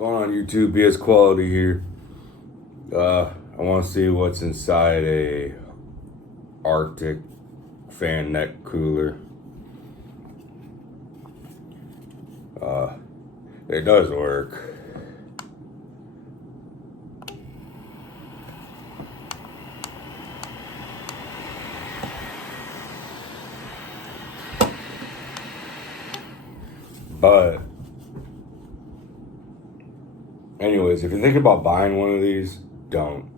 Going on YouTube, BS Quality here. I want to see what's inside a Arctic fan neck cooler. It does work. But anyways, if you're thinking about buying one of these, don't.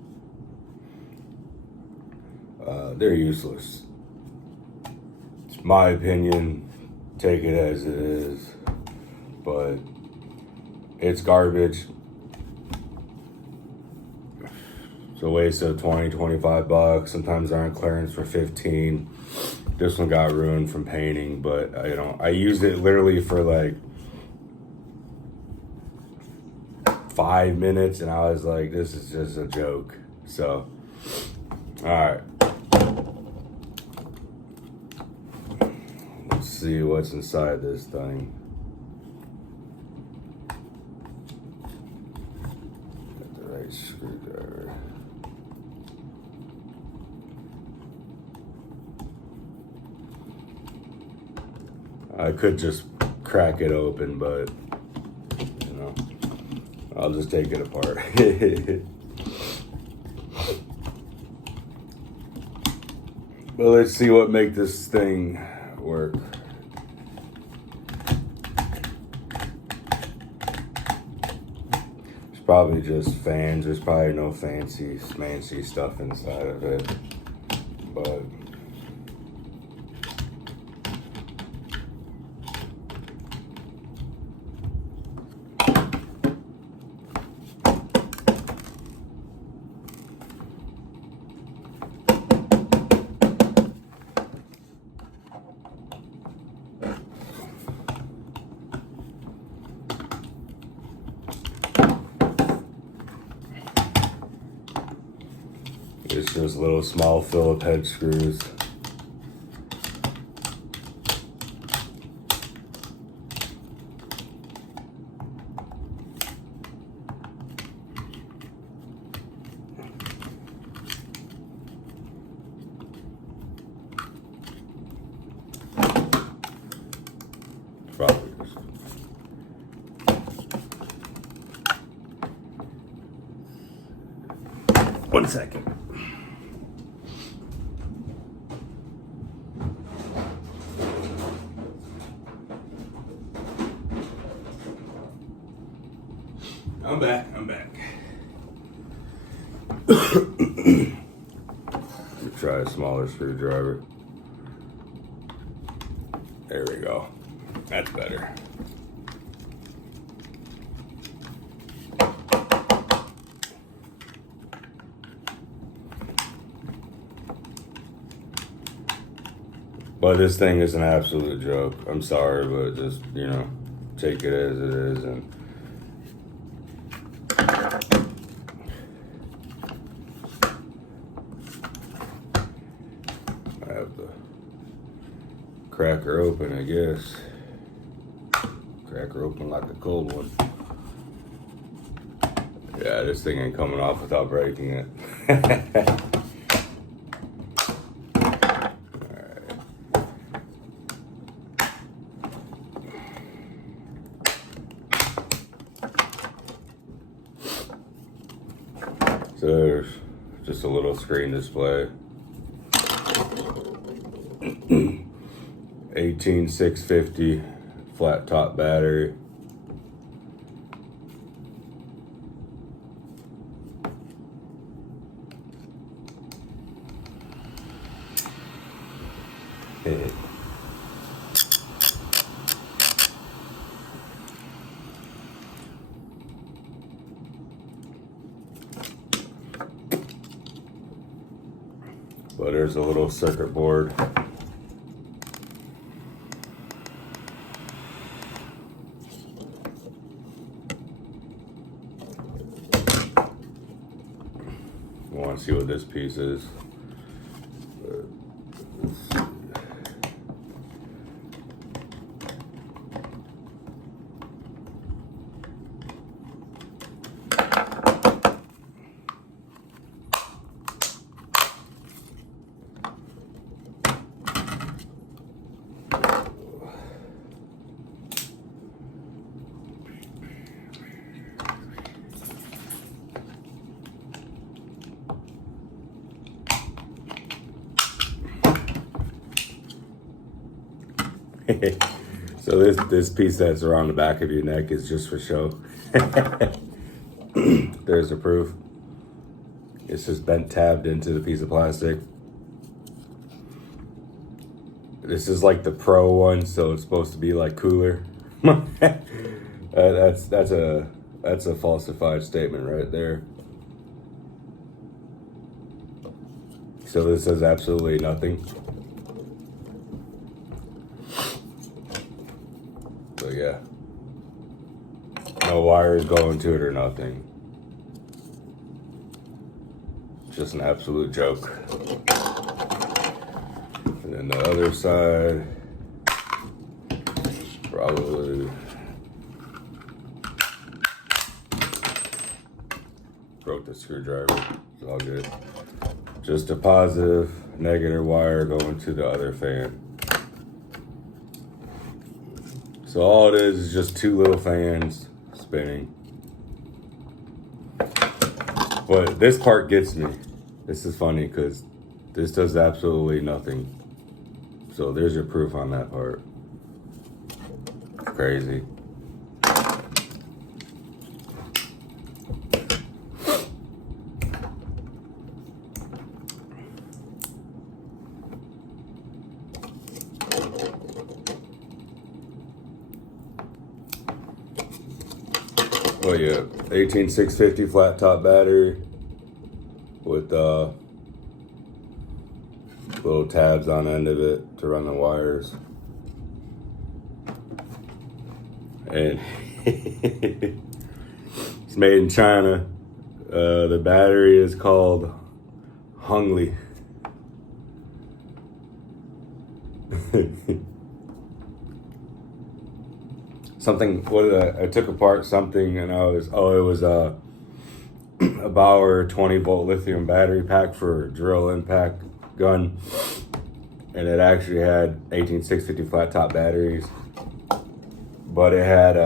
They're useless. It's my opinion. Take it as it is. But it's garbage. It's a waste of 20, 25 bucks. Sometimes they're on clearance for 15. This one got ruined from painting, but I used it literally for like 5 minutes and I was like, this is just a joke. So, all right. Let's see what's inside this thing. Got the right screwdriver. I could just crack it open, but you know, I'll just take it apart. But let's see what make this thing work. It's probably just fans. There's probably no fancy stuff inside of it, but it's just little small Phillip head screws. Probably just 1 second. I'm back. Let me try a smaller screwdriver. There we go. That's better. But this thing is an absolute joke. I'm sorry, but just, take it as it is. And I have to crack her open, I guess. Crack her open like a cold one. Yeah, this thing ain't coming off without breaking it. So there's just a little screen display. 18650 flat top battery. But there's a little circuit board. I want to see what this piece is. So this piece that's around the back of your neck is just for show. There's the proof. It's just bent tabbed into the piece of plastic. This is like the pro one, so it's supposed to be like cooler. That's a falsified statement right there. So this says absolutely nothing. So yeah, no wires going to it or nothing. Just an absolute joke. And then the other side, probably broke the screwdriver. It's all good. Just a positive, negative wire going to the other fan. So all it is just two little fans spinning. But this part gets me. This is funny because this does absolutely nothing. So there's your proof on that part. It's crazy. Oh yeah, 18650 flat top battery with little tabs on the end of it to run the wires. And it's made in China. The battery is called Hongli. Something, what did I took apart something and it was a Bauer 20 volt lithium battery pack for drill impact gun. And it actually had 18650 flat top batteries, but it had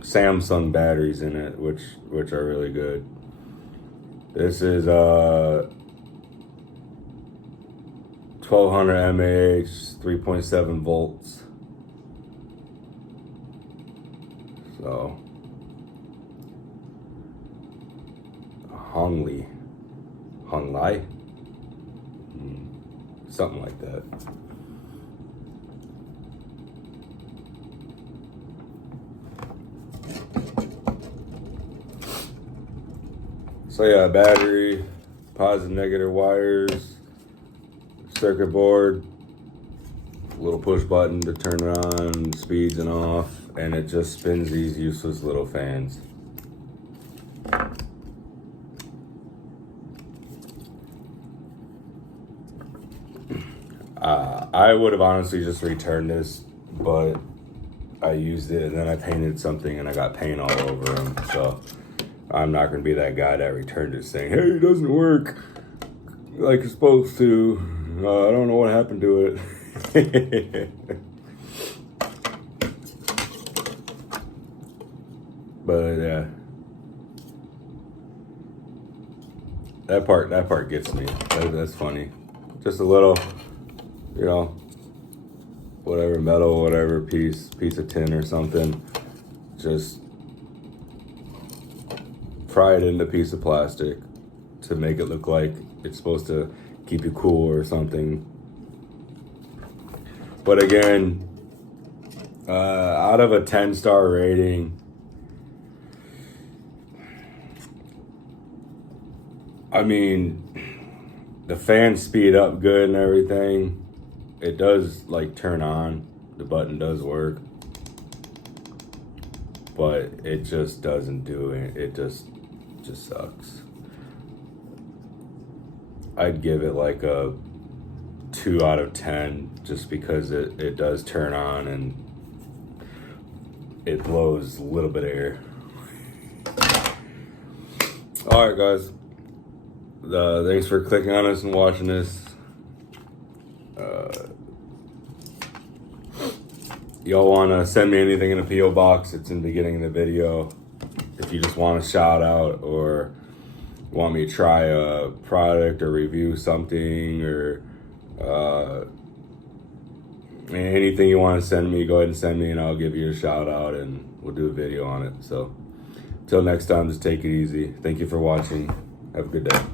Samsung batteries in it, which are really good. This is 1200 mAh, 3.7 volts. So, Hongli, something like that. So yeah, battery, positive, negative wires, circuit board, little push button to turn it on, speeds and off. And it just spins these useless little fans. I would have honestly just returned this, but I used it and then I painted something and I got paint all over them. So I'm not going to be that guy that returned it saying, hey, it doesn't work like it's supposed to. I don't know what happened to it. But yeah, that part gets me. That's funny. Just a little, whatever metal, whatever piece of tin or something. Just fry it into a piece of plastic to make it look like it's supposed to keep you cool or something. But again, out of a 10-star rating, I mean, the fans speed up good and everything. It does like turn on. The button does work. But it just doesn't do it. It just sucks. I'd give it like a 2 out of 10 just because it does turn on and it blows a little bit of air. All right, guys. Thanks for clicking on us and watching this. Y'all want to send me anything in a P.O. box, it's in the beginning of the video. If you just want a shout out or want me to try a product or review something or anything you want to send me, go ahead and send me, and I'll give you a shout out, and we'll do a video on it. So, till next time, just take it easy. Thank you for watching. Have a good day.